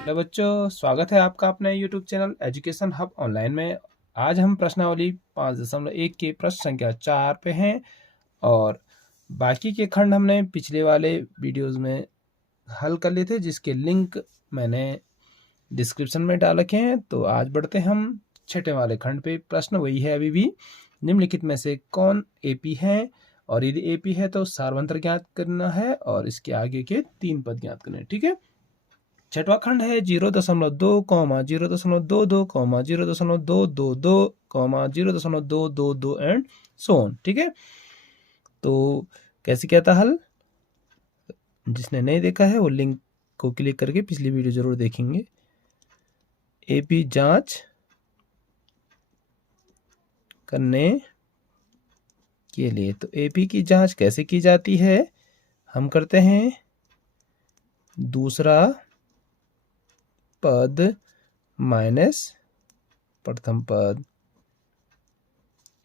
Hello बच्चों, स्वागत है आपका अपने YouTube channel education hub online में। आज हम प्रश्नावली 5.1 के प्रश्न संख्या 4 पे हैं और बाकी के खंड हमने पिछले वाले वीडियोस में हल कर लिए थे, जिसके लिंक मैंने डिस्क्रिप्शन में डाल रखे हैं। तो आज बढ़ते हम छठे वाले खंड पे। प्रश्न वही है अभी भी, निम्नलिखित में से कौन AP है, और यदि AP है तो सार्वंतर ज्ञात करना है और इसके आगे के 3 पद ज्ञात करने हैं। ठीक है, छठवां खंड है 0.2, 0.22, 0.222, 0.222 एंड सो ऑन। ठीक है, तो कैसे क्या था हल? जिसने नहीं देखा है वो लिंक को क्लिक करके पिछली वीडियो जरूर देखेंगे। AP जांच करने के लिए, तो AP की जांच कैसे की जाती है? हम करते हैं दूसरा पद माइनस प्रथम पद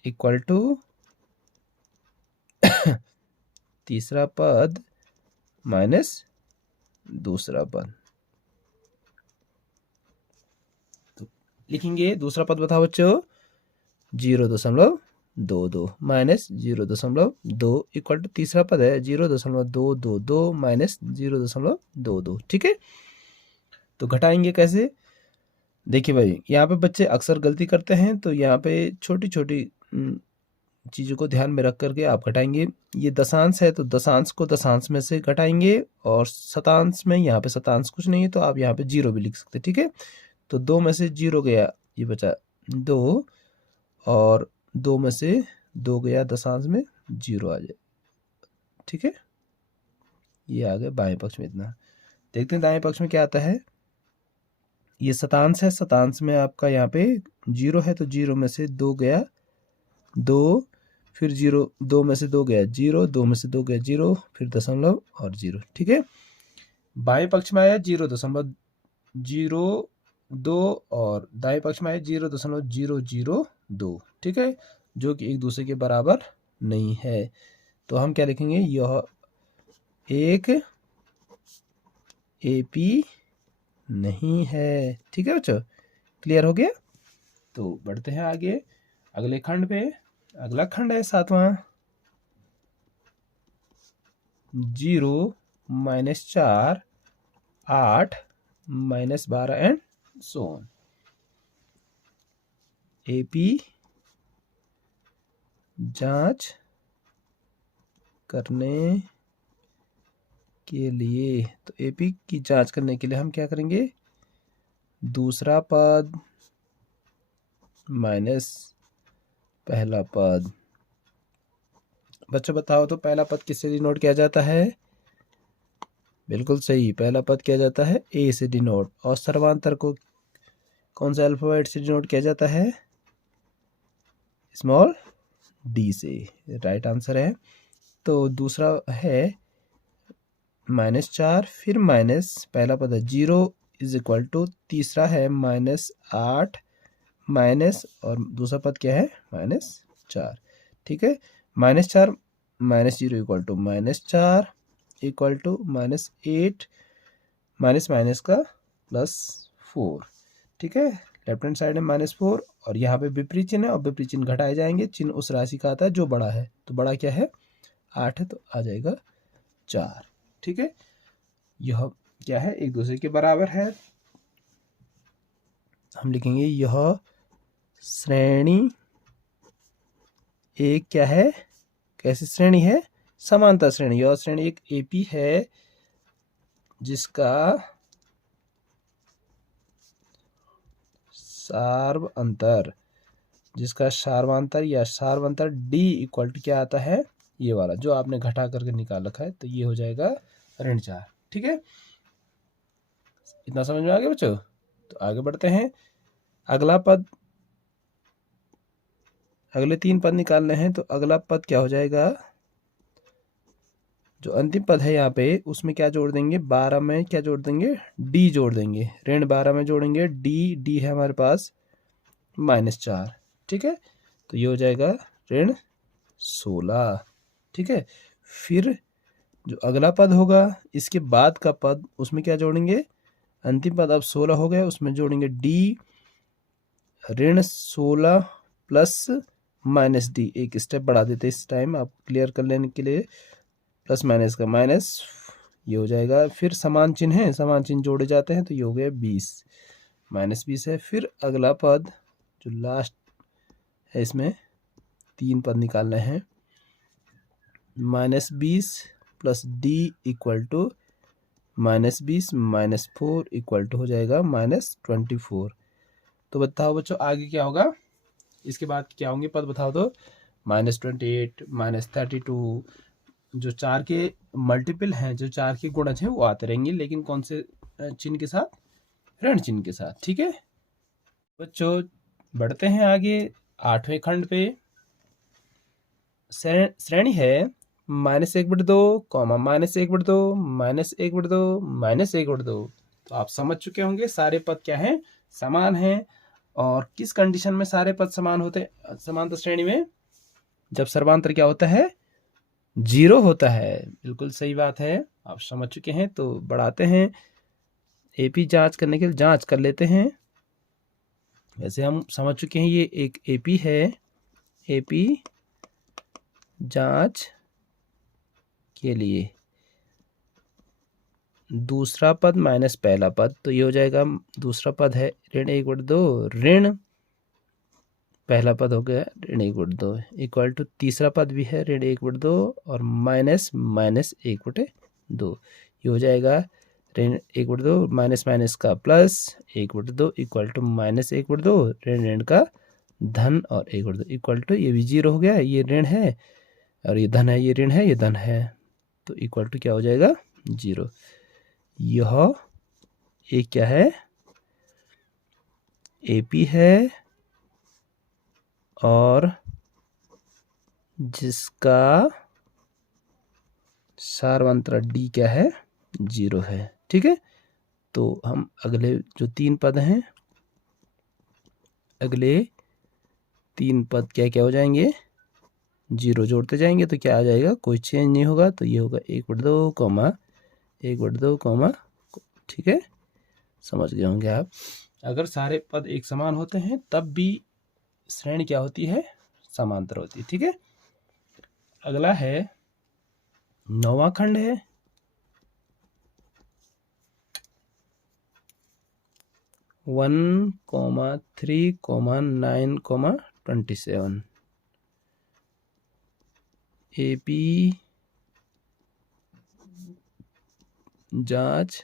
इक्वल टू तीसरा पद माइनस दूसरा पद। तो लिखेंगे दूसरा पद, बताओ बच्चों, 0.22 माइनस 0.2 इक्वल टू तीसरा पद है 0.222 माइनस 0.22। ठीक है, तो घटाएंगे कैसे? देखिए भाई, यहाँ पे बच्चे अक्सर गलती करते हैं, तो यहाँ पे छोटी छोटी चीज़ों को ध्यान में रख करके आप घटाएंगे। ये दशांश है तो दशांश को दशांश में से घटाएंगे, और शतांश में यहाँ पे शतांश कुछ नहीं है तो आप यहाँ पे 0 भी लिख सकते। ठीक है, तो 2 में से 0 गया, ये बचा 2, और 2 में से 2 गया दशांश में, 0 आ जाए। ठीक है, ये आ गया बाएं पक्ष में इतना। देखते हैं दाएं पक्ष में क्या आता है। ये शतांश है, शतांश में आपका यहाँ पे 0 है तो 0 में से 2 गया 2, फिर 0, 2 में से 2 गया 0, 2 में से 2 गया 0, फिर दशमलव और 0। ठीक है, बाएं पक्ष में आया 0.02 और दाएं पक्ष में आया 0.002। ठीक है, जो कि एक दूसरे के बराबर नहीं है। तो हम क्या लिखेंगे, यह एक AP नहीं है। ठीक है बच्चों, क्लियर हो गया? तो बढ़ते हैं आगे अगले खंड पे। अगला खंड है 7वां, 0, -4, 8, -12 एंड सो ऑन। AP जांच करने के लिए, तो AP की जांच करने के लिए हम क्या करेंगे, दूसरा पद माइनस पहला पद। बच्चों बताओ तो पहला पद किससे डिनोट किया जाता है? बिल्कुल सही, पहला पद किया जाता है A से डिनोट, और सर्वांतर को कौन सा अल्फाबेट से डिनोट किया जाता है? स्मॉल d से। राइट आंसर है। तो दूसरा है -4, फिर माइनस पहला पद है 0 इज इक्वल टू तीसरा है -8 माइनस, और दूसरा पद क्या है, -4। ठीक है, -4 -0 equal to -4 equal to -8 minus minus का +4। ठीक है, लेफ्ट हैंड साइड में -4 और यहाँ पे विपरीत चिन्ह है, और विपरीत चिन्ह घटाए जाएंगे। चिन्ह उस राशि का आता है जो बड़ा है, तो बड़ा क्या है, 8 है, तो आ जाएगा 4। ठीक है, यह क्या है, एक दूसरे के बराबर है। हम लिखेंगे यह श्रेणी एक क्या है, कैसी श्रेणी है, समांतर श्रेणी। यह श्रेणी एक AP है जिसका सार्वंतर या सार्वंतर D इक्वल टू क्या आता है, ये वाला जो आपने घटा करके निकाल रखा है, तो ये हो जाएगा ऋण 4। ठीक है, इतना समझ में आ गया बच्चों? तो आगे बढ़ते हैं। अगला पद, अगले 3 पद निकालने हैं, तो अगला पद क्या हो जाएगा, जो अंतिम पद है यहाँ पे उसमें क्या जोड़ देंगे, 12 में क्या जोड़ देंगे, D जोड़ देंगे। ऋण 12 में जोड़ेंगे D है हमारे पास -4। ठीक है, तो ये हो जाएगा ऋण 16। ठीक है, फिर जो अगला पद होगा इसके बाद का पद, उसमें क्या जोड़ेंगे, अंतिम पद अब 16 हो गया, उसमें जोड़ेंगे डी ऋण 16 प्लस माइनस डी। एक स्टेप बढ़ा देते इस टाइम आप क्लियर कर लेने के लिए। प्लस माइनस का माइनस, ये हो जाएगा। फिर समान चिन्ह है, समान चिन्ह जोड़े जाते हैं, तो ये हो गया 20 माइनस 20 है। फिर अगला पद जो लास्ट है, इसमें 3 पद निकालने हैं। Minus 20 plus d equal to minus 20 minus 4 equal to हो जाएगा माइनस 24। तो बताओ बच्चों आगे क्या होगा, इसके बाद क्या होंगे पद बताओ तो। माइनस 28 माइनस 32, जो 4 के मल्टीपल हैं, जो 4 के गुणज हैं वो आते रहेंगे, लेकिन कौन से चिन्ह के साथ, ऋण चिन्ह के साथ। ठीक है बच्चों, बढ़ते हैं आगे 8वें खंड पे। श्रेणी है -1/2 कॉमा -1/2 -1/2 -1/2। तो आप समझ चुके होंगे सारे पद क्या हैं, समान हैं। और किस कंडीशन में सारे पद समान होते, समांतर श्रेणी में, जब सर्वांतर क्या होता है, 0 होता है। बिल्कुल सही बात है, आप समझ चुके हैं। तो बढ़ाते हैं, एपी जांच करने के लिए जांच कर लेते हैं। वैसे हम समझ चुके हैं ये एक एपी है, एपी जांच के लिए दूसरा पद माइनस पहला पद, तो ये हो जाएगा, दूसरा पद है ऋण 1/2 ऋण पहला पद हो गया ऋण 1/2 इक्वल टू तीसरा पद भी है ऋण 1/2 और माइनस माइनस 1/2। ये हो जाएगा ऋण 1/2 माइनस माइनस का प्लस 1/2 इक्वल टू माइनस 1/2 ऋण ऋण का धन और 1/2 इक्वल टू, ये भी 0 हो गया, ये ऋण है और ये धन है, ये ऋण है, ये धन है, तो इक्वल टू क्या हो जाएगा 0। यह एक क्या है, एपी है और जिसका सार्वंतर डी क्या है, 0 है। ठीक है, तो हम अगले जो 3 पद हैं, अगले 3 पद क्या क्या हो जाएंगे, 0 जोड़ते जाएंगे तो क्या आ जाएगा, कोई चेंज नहीं होगा। तो ये होगा 1/2 कॉमा 1/2 कॉमा, ठीक है, समझ गए होंगे आप। अगर सारे पद एक समान होते हैं तब भी श्रेणी क्या होती है, समांतर होती है। ठीक है, अगला है 9वां खंड है। One comma 3 comma 9 comma 27 AP जांच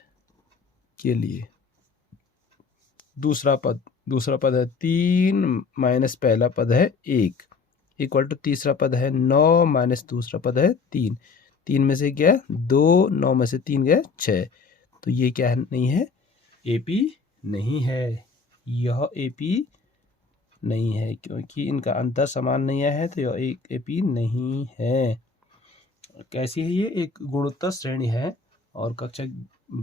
के लिए दूसरा पद है 3 माइनस पहला पद है 1 इक्वल टू तीसरा पद है 9 माइनस दूसरा पद है 3। 3 में से क्या 2, 9 में से 3 गया 6। तो ये क्या है, नहीं है, एपी नहीं है, यह एपी नहीं है, क्योंकि इनका अंतर समान नहीं है, तो यह एक एपी नहीं है। कैसी है ये, एक गुणोत्तर श्रेणी है। और कक्षा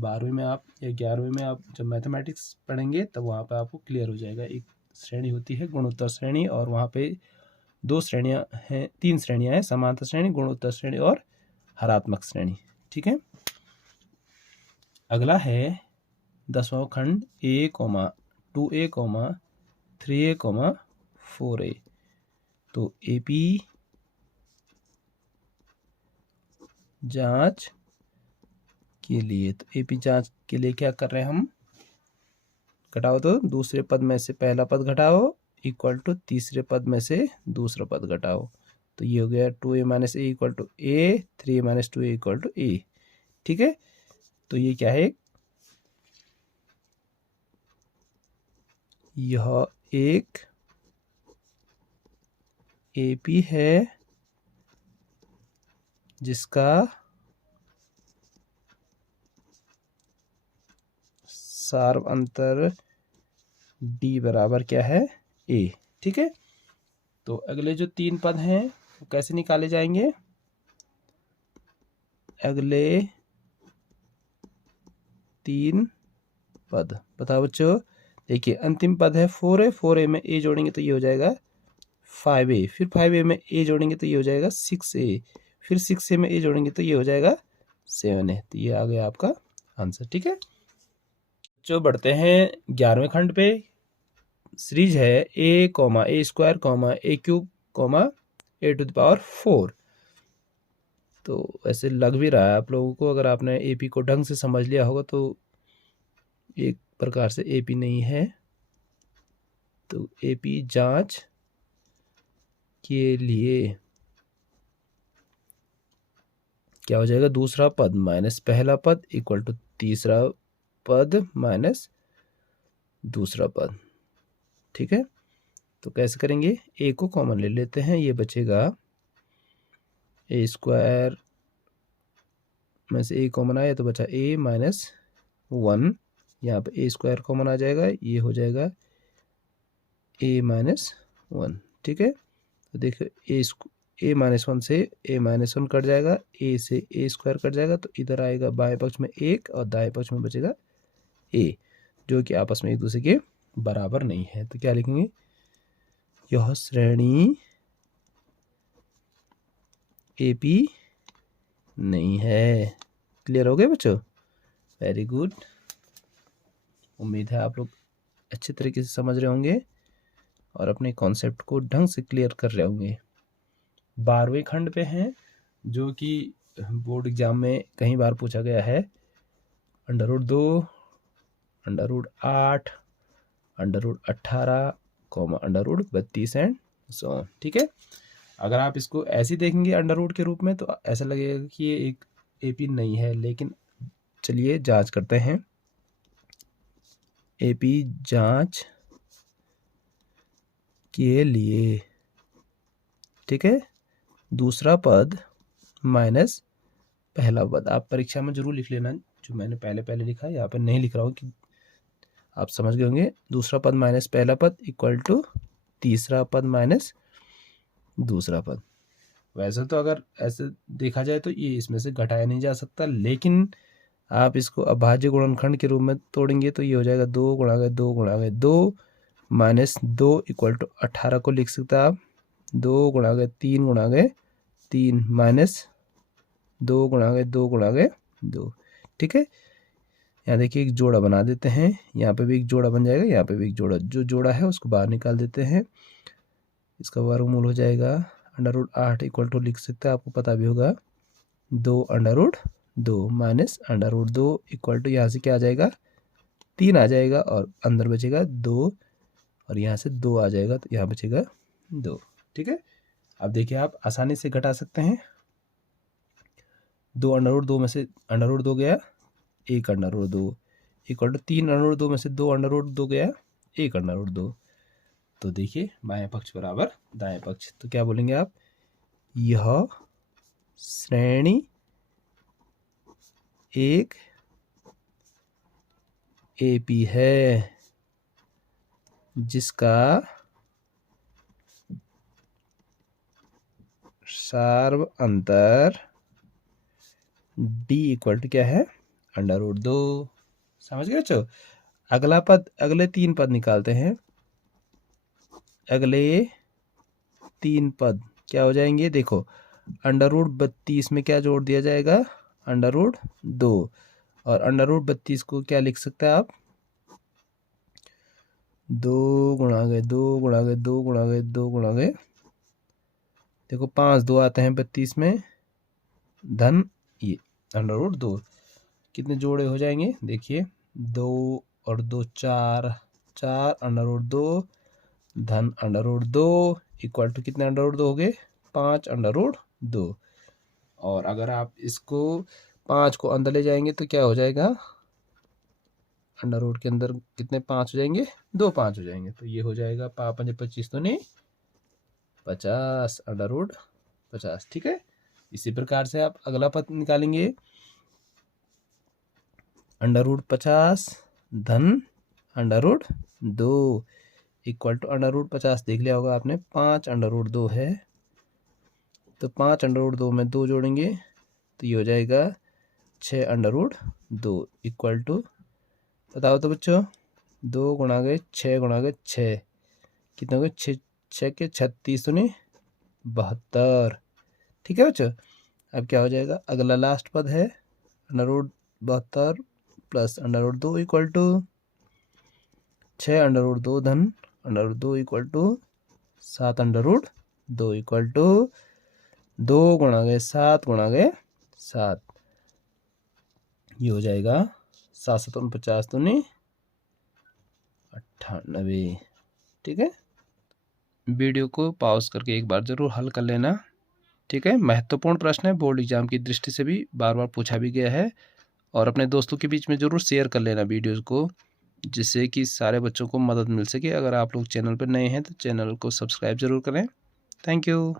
12वीं में आप या 11वीं में आप जब मैथमेटिक्स पढ़ेंगे तब वहाँ पे आपको क्लियर हो जाएगा। एक श्रेणी होती है गुणोत्तर श्रेणी, और वहाँ पे 2 श्रेणियाँ हैं, 3 श्रेणियाँ हैं, समांतर श्रेणी, गुणोत्तर श्रेणी और हरात्मक श्रेणी। ठीक है, अगला है 10वां खंड A, 2A, 3A, 4A। तो एपी जांच के लिए, तो एपी जांच के लिए क्या कर रहे हैं हम, घटाओ तो दूसरे पद में से पहला पद घटाओ इक्वल टू तीसरे पद में से दूसरा पद घटाओ। तो ये हो गया 2A minus A equal to A, 3A minus 2A equal to A. ठीक है, तो ये क्या है, यह एक एपी है जिसका सार्वंतर डी बराबर क्या है, ए। ठीक है, तो अगले जो 3 पद हैं वो कैसे निकाले जाएंगे, अगले 3 पद बताओ बच्चों। देखिए अंतिम पद है 4A, 4A में ए जोड़ेंगे तो ये हो जाएगा 5A, फिर 5A में ए जोड़ेंगे तो ये हो जाएगा 6A, फिर 6A में ए जोड़ेंगे तो ये हो जाएगा 7A। तो ये आ गया आपका आंसर। ठीक है, जो बढ़ते हैं 11वें खंड पे। सीरीज है a comma a square comma a cube comma a to the power 4। तो ऐसे लग भी रहा है आप लोगों को, अगर आपने एपी को ढंग से समझ लिया होगा तो एक प्रकार से एपी नहीं है। तो एपी जांच के लिए क्या हो जाएगा, दूसरा पद माइनस पहला पद इक्वल टू तीसरा पद माइनस दूसरा पद। ठीक है, तो कैसे करेंगे, ए को कॉमन ले लेते हैं, ये बचेगा ए स्क्वायर में से ए कॉमन आया तो बचा ए माइनस 1। यहाँ पे ए स्क्वायर कॉमन आ जाएगा, ये हो जाएगा ए माइनस 1। ठीक है, तो देखो ए माइनस 1 से ए माइनस 1 कट जाएगा, ए से ए स्क्वायर कट जाएगा, तो इधर आएगा बाएं पक्ष में 1 और दाएं पक्ष में बचेगा ए, जो कि आपस में एक दूसरे के बराबर नहीं है। तो क्या लिखेंगे, यह श्रेणी एपी नहीं है। क्लियर हो गए बच्चों, वेरी गुड। उम्मीद है आप लोग अच्छे तरीके से समझ रहे होंगे और अपने कॉन्सेप्ट को ढंग से क्लियर कर रहे होंगे। 12वें खंड पे हैं, जो कि बोर्ड एग्जाम में कई बार पूछा गया है। √2, √8, √18, √32 एंड सो ऑन। ठीक है, अगर आप इसको ऐसे देखेंगे अंडर के रूप में तो ऐसा लगेगा कि ये एक एपी नहीं है, लेकिन चलिए जांच करते हैं। एपी जांच के लिए, ठीक है, दूसरा पद माइनस पहला पद। आप परीक्षा में जरूर लिख लेना, जो मैंने पहले लिखा, यहाँ पर नहीं लिख रहा हूँ कि आप समझ गए होंगे। दूसरा पद माइनस पहला पद इक्वल टू तीसरा पद माइनस दूसरा पद। वैसे तो अगर ऐसे देखा जाए तो ये इसमें से घटाया नहीं जा सकता, लेकिन आप इसको अभाज्य गुणनखंड के रूप में तोड़ेंगे तो ये हो जाएगा 2 गुणा गए 2 गुणा गए 2 माइनस 2 इक्वल टू 18 को लिख सकते हैं आप 2 गुणा गए 3 गुणा गए 3 माइनस 2 गुणा गए 2 गुणा गए 2। ठीक है, यहाँ देखिए एक जोड़ा बना देते हैं, यहाँ पे भी एक जोड़ा बन जाएगा, यहाँ पे भी एक जोड़ा, जो जोड़ा है उसको बाहर निकाल देते हैं। इसका वर्गमूल हो जाएगा √8 इक्वल टू लिख सकते हैं, आपको पता भी होगा 2 माइनस √2 इक्वल टू यहाँ से क्या आ जाएगा 3 आ जाएगा और अंदर बचेगा 2 और यहाँ से 2 आ जाएगा तो यहाँ बचेगा 2। ठीक है, अब देखिए आप आसानी से घटा सकते हैं। 2 √2 में से √2 गया 1 √2 इक्वल टू 3 √2 में से 2 √2 गया 1 √2। तो देखिए बाएं पक्ष बराबर दाएं पक्ष, तो क्या बोलेंगे आप, यह श्रेणी एक एपी है जिसका सार्व अंतर डी इक्वल टू क्या है √2। समझ गए बच्चों। अगला पद, अगले 3 पद निकालते हैं। अगले 3 पद क्या हो जाएंगे, देखो √32 में क्या जोड़ दिया जाएगा √2 और √32 को क्या लिख सकते हैं आप 2 गुणा गए 2 गुणा गए 2 गुणा गए 2 गुणा गए, देखो 5 2 आते हैं 32 में धन ये √2, कितने जोड़े हो जाएंगे, देखिए 2 और 2 4 4 √2 धन √2 इक्वल टू कितने √2 हो गए 5 √2। और अगर आप इसको 5 को अंदर ले जाएंगे तो क्या हो जाएगा, अंडर के अंदर कितने 5 हो जाएंगे 2 5 हो जाएंगे, तो ये हो जाएगा 5 25 तो नहीं 50 √50। ठीक है, इसी प्रकार से आप अगला पद निकालेंगे √50 धन √2 इक्वल टू √50 देख लिया होगा आपने 5 √2 है, तो 5 √2 में 2 जोड़ेंगे तो ये हो जाएगा 6 √2 इक्वल टू, बताओ तो बच्चों 2 गुणा गए 6 गुणा गए 6 कितने हो गए 6 के 36 तो नहीं 72। ठीक है बच्चों, अब क्या हो जाएगा, अगला लास्ट पद है √72 plus under root 2 equal to 6 under root 2 धन under root 2 equal to 7 under root 2 equal to 2 गुणा गए 7 गुणा गए 7, ये हो जाएगा 7 7 49 दूनी 98। ठीक है, वीडियो को पॉज करके एक बार ज़रूर हल कर लेना। ठीक है, महत्वपूर्ण प्रश्न है, बोर्ड एग्जाम की दृष्टि से भी बार बार पूछा भी गया है। और अपने दोस्तों के बीच में ज़रूर शेयर कर लेना वीडियोज़ को, जिससे कि सारे बच्चों को मदद मिल सके। अगर आप लोग चैनल पर नए हैं तो चैनल को सब्सक्राइब ज़रूर करें। Thank you.